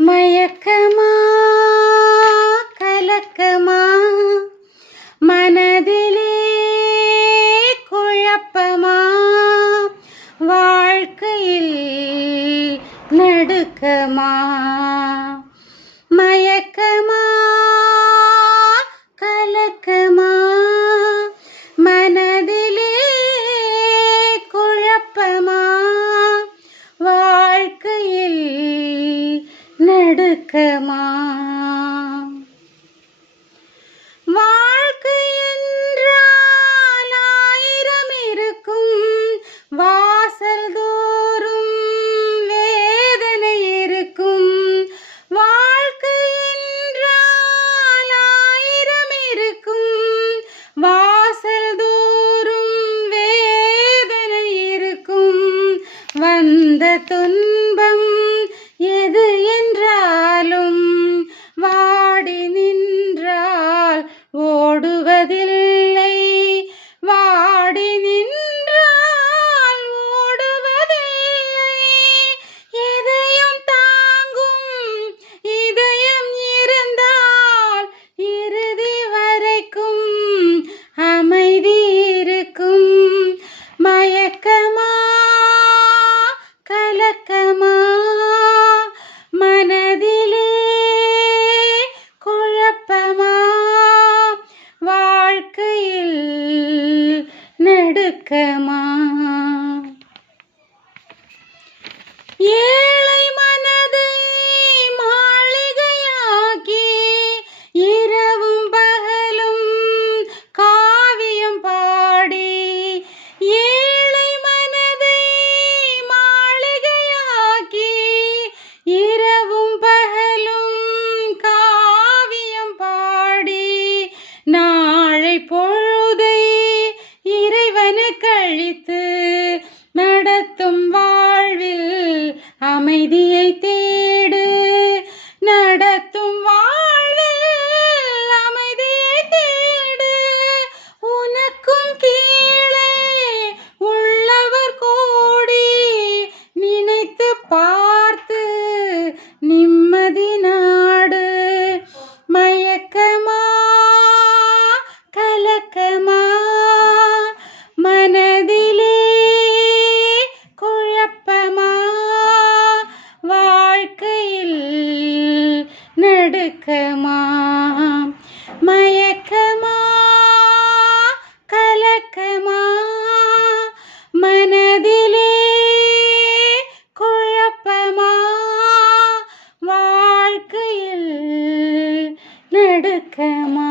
மயக்கமா கலக்கமா மனதிலே குழப்பமா வாழ்க்கையில் நடுக்கமா மயக்கமா கலக்கமா மனதிலே குழப்பமா வாழ்க்கையில் நடுக்கமா வாழ்க்கை என்றால் ஆயிரம் இருக்கும் வாசல் தோறும் வேதனை இருக்கும் வாழ்க்கை என்றால் ஆயிரம் இருக்கும் வாசல் தோறும் வேதனை இருக்கும் வந்த துன்பம் எது என்றாலும் வாடி நின்றால் ஓடுவதில்லை வாடி நின்றால் ஓடுவதில்லை எதையும் தாங்கும் இதயம் இருந்தால் இறுதி வரைக்கும் அமைதி இருக்கும் மயக்கமா கலக்கமா மனதிலே குழப்பமா வாழ்க்கையில் நடுக்கமா ஏழை மனதை மாளிகையாக்கி இரவும் பகலும் காவியம் பாடி ஏழை மனதை மாளிகையாக்கி இரவும் பகலும் காவியம் பாடி நாளை பொழுதை இறைவனுக்கு அளித்து நடத்தும் வாழ்வில் அமைதியை தேடு நடத்தும் வாழ்வில் அமைதியை தேடு உனக்கும் கீழே உள்ளவர் கோடி நினைத்து பார்த்து நிம்மதி நாடு மயக்கமா கலக்கமா மனதிலே குழப்பமா வாழ்க்கையில் நடுக்கமா மயக்கமா கலக்கமா மனதிலே குழப்பமா வாழ்க்கையில் நடுக்கமா